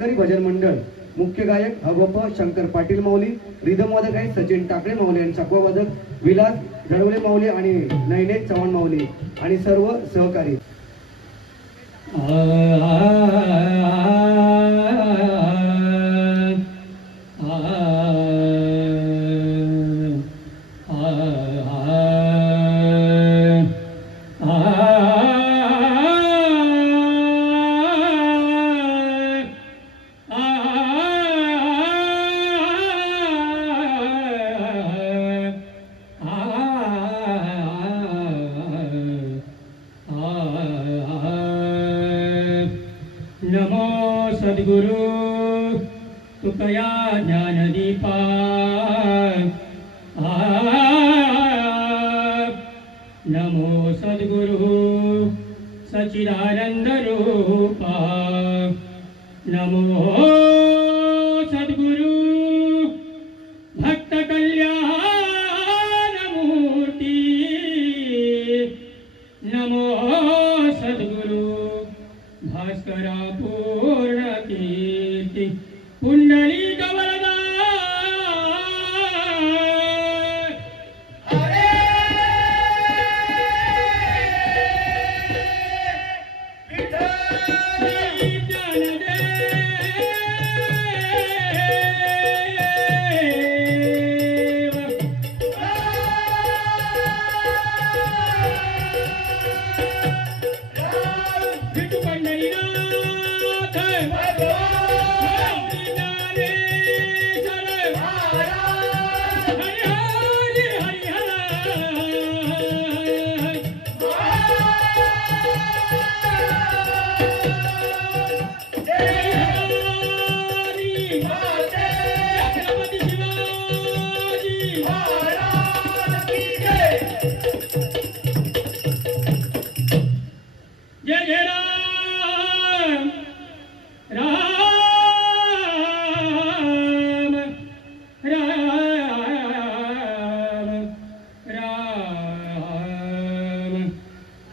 वारकरी भजन मंडळ, मुख्य गायक अगोपा शंकर पाटील माऊली, रिदम वादक आहे सचिन टाकळे माऊली आणि चकवा वादक विलास धडवले माऊली आणि नयनेश चव्हाण माऊली आणि सर्व सहकारी. नमो सद्गुरु तुकया ज्ञानदीपा नमो सद्गुरु सच्चिदानंद रूपा नमो सद्गुरु भक्त कल्याण मूर्ति नमो सद्गुरु भास्करा पूर्ण कीर्ति पुंडलिक वरदा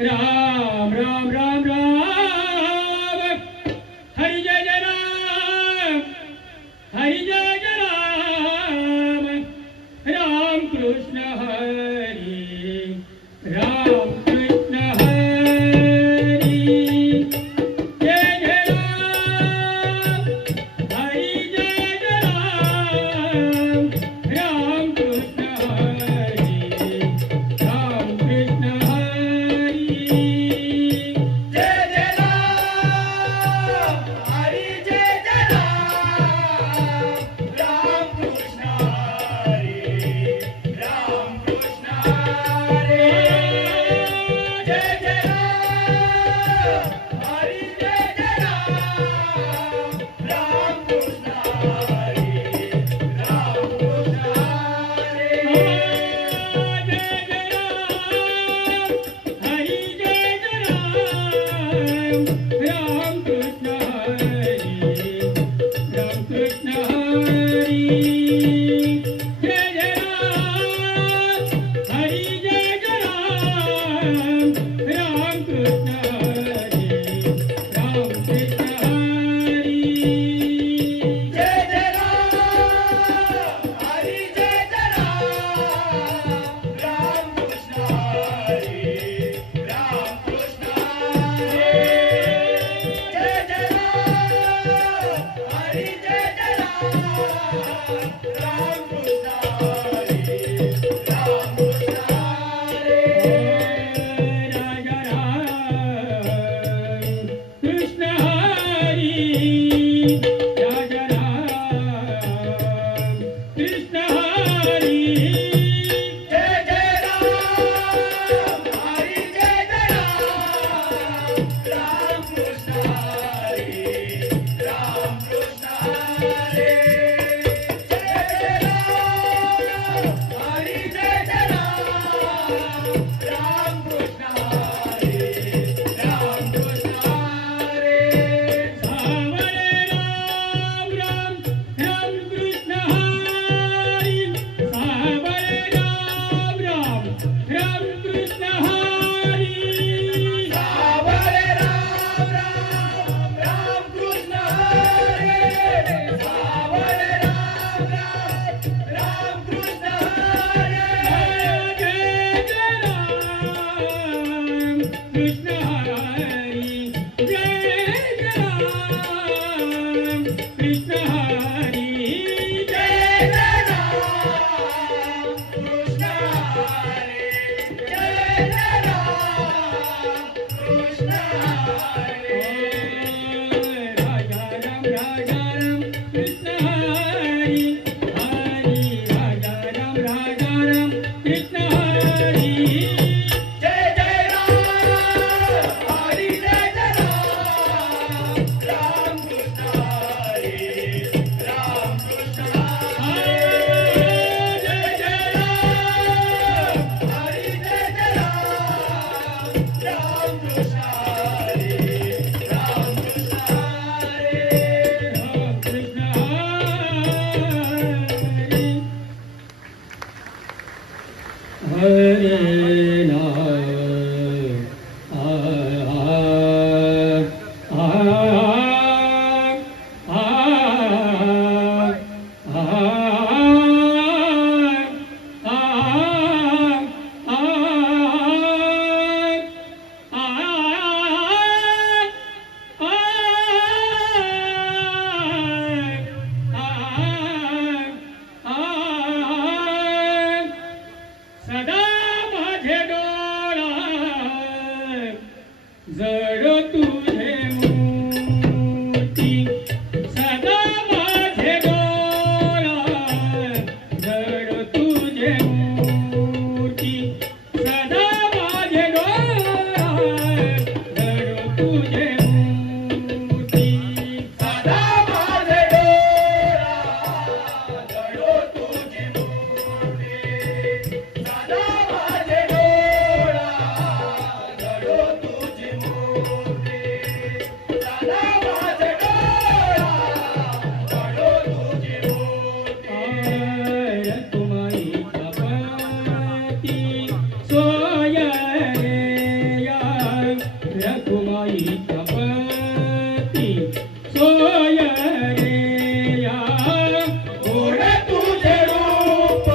राम राम राम राम हरि जय जय राम हरि जय जय राम राम कृष्ण हरि राम कृष्ण हरि जय जय राम हरि जय जय राम राम कृष्ण हरि राम कृष्ण Hare करेना सदा माझे डोळा जड तुझे मूर्ती सदा माझे डोळा जड तुझे मूर्ती सदा माझे डोळा जड तुझे मूर्ती सदा माझे डोळा जड तुझे मूर्ती सदा माझे डोळा जड तुझे मूर्ती सदा माझे डोळा जड तुझे मूर्ती तुम्हारी कपटी सोय रे या तुम्हारी कपटी सोय रे या गोड तुझे रूप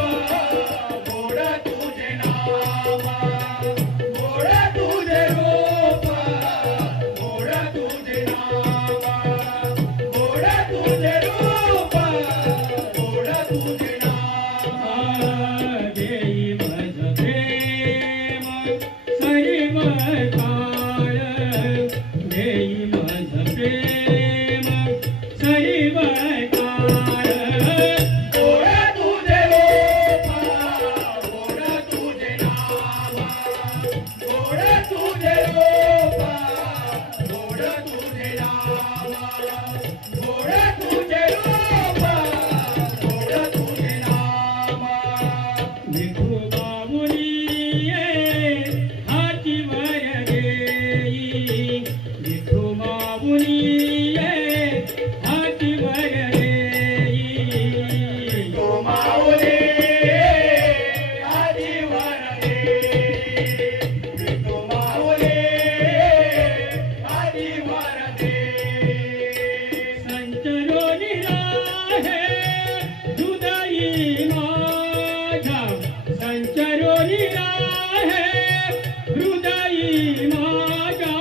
गोड तुझे नाम गोड तुझे रूप गोड तुझे नाम गोड तुझे रूप गोड तुझे नाम देई माझ प्रेम सर्व काळ देई माझ प्रेम सर्व काळ गोड तुझे रूप गोड तुझे नाम गोड तुझे रूप गोड तुझे नाम गोड तुझे रूप गोड तुझे नाम विठोबामुनी हाती वर देई विठोबामुनी हाती वर देई विठोबामुनी हाती वर देई विठोबामुनी हाती वर देई संचरोनी राहे हृदयी माझ्या संचरोनी राहे हृदयी माझ्या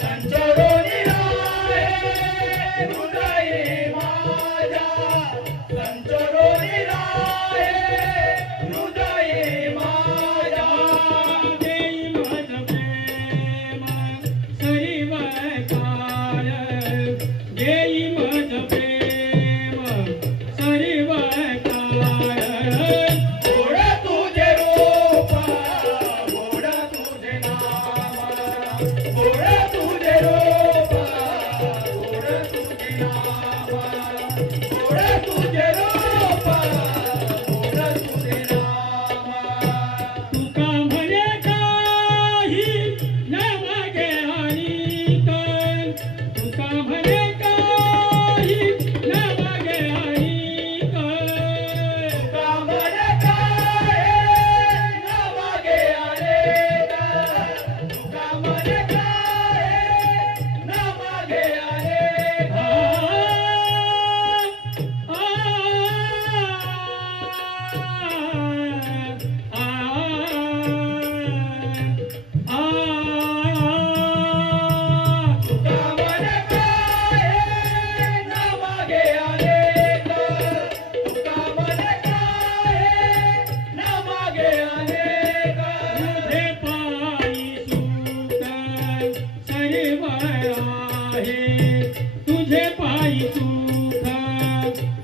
संचरोनी राहे हृदयी माझ्या संचरोनी राहे हृदयी माझ्या देई माझ प्रेम सर्व काळ देई माझ प्रेम सर्व काळ गोड तुझे रूप गोड तुझे नाम गोड तुझे रूप गोड तुझे नाम गोड तुझे रूप गोड तुझे नाम तुका म्हणे काही न मागे आणीक तुका म्हणे काही न मागे आणीक तुका म्हणे काही न मागे आणीक तुका म्हणे काही न मागे आणीक तुका म्हणे काही न मागे आणीक तुका म्हणे काही न मागे आणीक तुझे पायी सुख सर्व आहे तुझे पायी सुख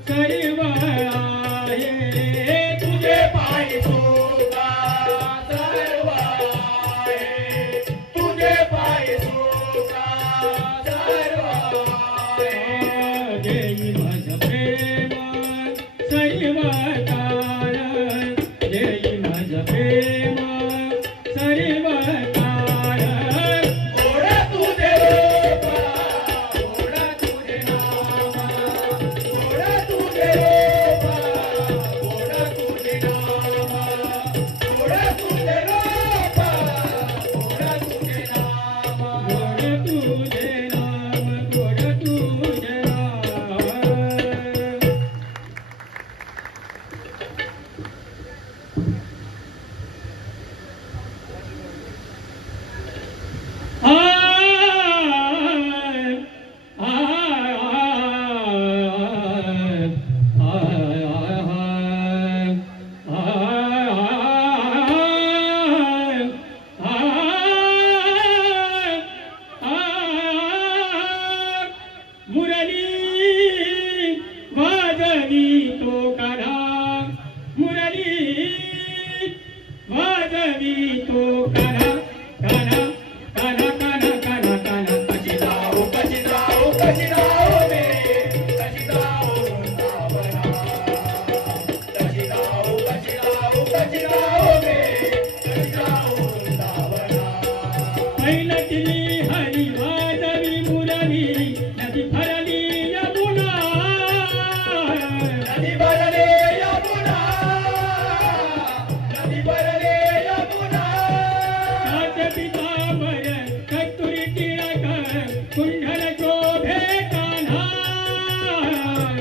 सर्व आहे तुझे पायी सुख सर्व आहे तुझे पायी सुख सर्व आहे देई माझ प्रेम सर्व काळ देई माझ प्रेम सर्व काळ गोड तुझे रूप गोड तुझे नाम गोड तुझे रूप गोड तुझे नाम गोड तुझे वाजवी तो कान्हा कान्हा कान्हा कान्हा कान्हा कान्हा कशी जाऊ रे कशी जाऊ वृंदावना कशी जाऊ रे कशी जाऊ वृंदावना पैलटिली हरी वाजवी मुरली नदी भरली यमुना नदी भरले यमुना नदी भरले यमुना सात पितांबर कस्तुरी टिळक कुंडल शोभे कान्हा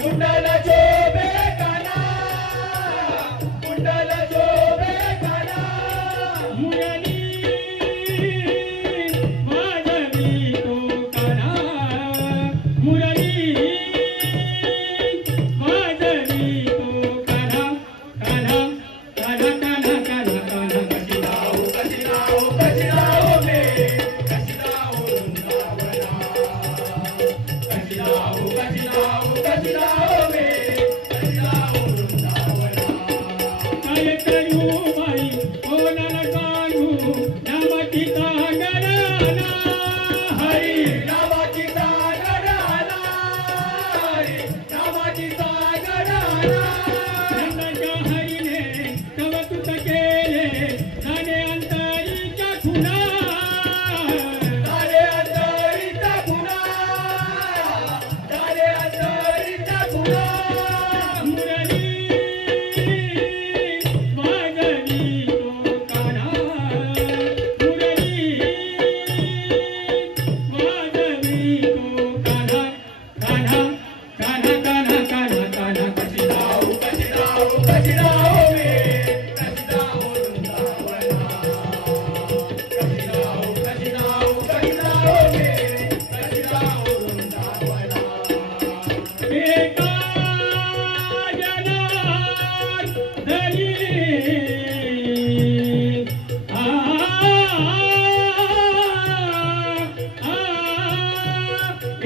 कुंडल शोभे कान्हा कुंडल शोभे कान्हा मुरली वाजवी तो कान्हा मुरली वाजवी तो कान्हा कान्हा कान्हा कान्हा कान्हा कान्हा कशी जाऊ रे कशी जाऊ वृंदावना कशी जाऊ रे कशी जाऊ वृंदावना काय करू बाई कोणाला सांगू नामाची सांगणारा हरी नामाची सांगणारा हरी नामाची सांगणारा नंदाच्या हरीने कवतुक केले नाने अंतरीच्या खुणा नाने अंतरीच्या खुणा नाने अंतरीच्या खुणा मुरली वाजवी तो कान्हा मुरली वाजवी तो कान्हा कान्हा कान्हा कान्हा कान्हा कान्हा कशी जाऊ रे कशी जाऊ वृंदावना कशी जाऊ रे कशी जाऊ वृंदावना एका जनार्दनी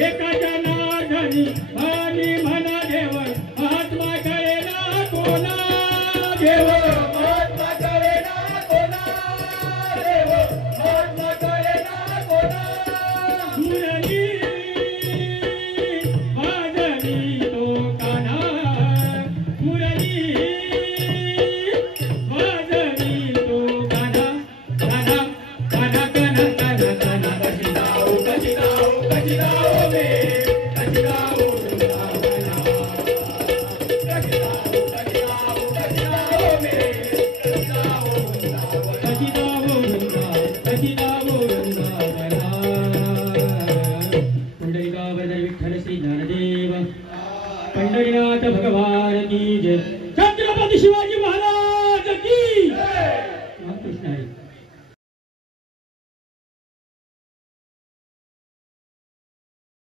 एका जनार्दनी आणि म्हणा देव महात्मा कळेना कोणा देव महात्मा कळेना कोणा देव महात्मा कळेना कोणा मुरली वाजवी तो कान्हा मुरली वाजवी तो कान्हा कान्हा कान्हा कान्हा कान्हा कान्हा कशी जाऊ रे कशी जाऊ वृंदावना कशी जाऊ रे कशी जाऊ वृंदावना पुंडलिकावरद विठ्ठल श्री ज्ञानदेव पंढरीनाथ भगवान की जय छत्रपती शिवाजी महाराज की जय. रामकृष्ण